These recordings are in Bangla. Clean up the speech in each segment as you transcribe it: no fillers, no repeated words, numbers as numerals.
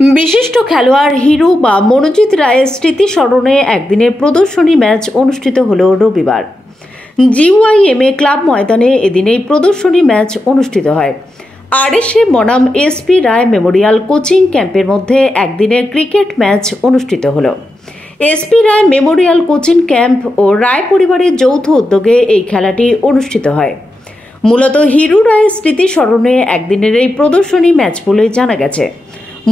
বিশিষ্ট খেলোয়াড় হিরু বা মনোজিৎ রায়ের স্মৃতি স্মরণে একদিনের প্রদর্শনী ম্যাচ অনুষ্ঠিত হল রবিবার। জিওআইএমএ ক্লাব ময়দানে এদিন এই প্রদর্শনী ম্যাচ অনুষ্ঠিত হয়। আরএসএ বনাম এসপি রায় মেমোরিয়াল কোচিং ক্যাম্পের মধ্যে একদিনের ক্রিকেট ম্যাচ অনুষ্ঠিত হল। এসপি রায় মেমোরিয়াল কোচিং ক্যাম্প ও রায় পরিবারের যৌথ উদ্যোগে এই খেলাটি অনুষ্ঠিত হয়। মূলত হিরু রায়ের স্মৃতি স্মরণে একদিনের এই প্রদর্শনী ম্যাচ বলে জানা গেছে।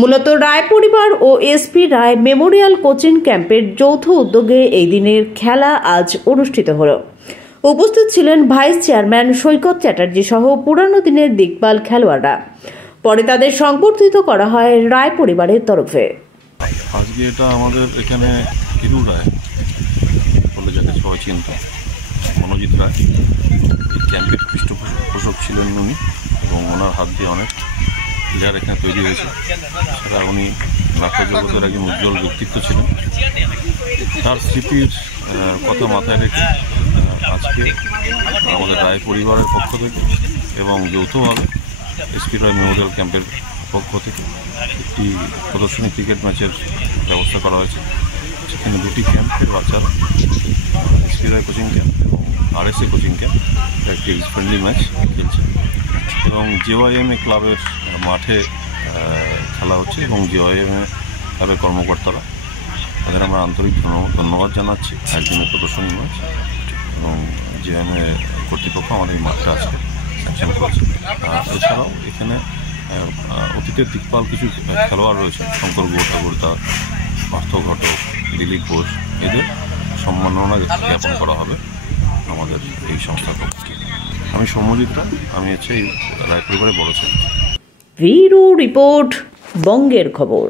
মূলত রায় পরিবার ও এসপি রায় মেমোরিয়াল কোচিং ক্যাম্পের যৌথ উদ্যোগে এই দিনের খেলা আজ অনুষ্ঠিত হল। উপস্থিত ছিলেন ভাইস চেয়ারম্যান সৈকত চ্যাটার্জি সহ পুরানো দিনের দিকপাল খেলোয়াড়রা। পরে তাদের সংবর্ধিত করা হয় রায় পরিবারের তরফে। আজকে এটা আমাদের এখানে হিরু রায় বলে যাকে সবাই চিনত, মনোজিৎ রায় এই ক্যাম্পের পৃষ্ঠপোষক ছিলেন উনি, এবং ওনার হাত দিয়ে অনেক প্লেয়ার এখানে তৈরি হয়েছে। সেটা উনি নাটক জগতের একজন উজ্জ্বল ব্যক্তিত্ব ছিলেন। তার স্মৃতির কথা মাথায় রেখে আজকে আমাদের রায় পরিবারের পক্ষ থেকে এবং যৌথভাবে এসপি রায় মেমোরিয়াল ক্যাম্পের পক্ষ থেকে একটি প্রদর্শনী ক্রিকেট ম্যাচের ব্যবস্থা করা হয়েছে। সেখানে দুটি ক্যাম্পের বাচ্চারা, এসপি রায় কোচিং ক্যাম্প এবং আরএসএ কোচিং ক্যাম্প, একটি ফ্রেন্ডলি ম্যাচ খেলছে এবং জিওআইএমএ ক্লাবের মাঠে খেলা হচ্ছে এবং জিওআইএমএ ক্লাবের কর্মকর্তারা, তাদের আমরা আন্তরিক ধন্যবাদ জানাচ্ছি। একদিনের প্রদর্শনী ম্যাচ এবং জিওআইএমএ কর্তৃপক্ষ আমাদের এই মাঠটা আজকে স্যাংশন করেছে। এছাড়াও এখানে অতীতের দিকপাল কিছু খেলোয়াড় রয়েছে, শঙ্কর ঠাকুরদা, পার্থ ঘটক, দিলীপ ঘোষ, এদের সম্মাননা জ্ঞাপন করা হবে আমাদের এই সংস্থার পক্ষ থেকে। আমি সৌম্যজিৎ রায়, আমি হচ্ছে এই রায় পরিবারের বড় ছেলে। ভিরু রিপোর্ট, বঙ্গের খবর।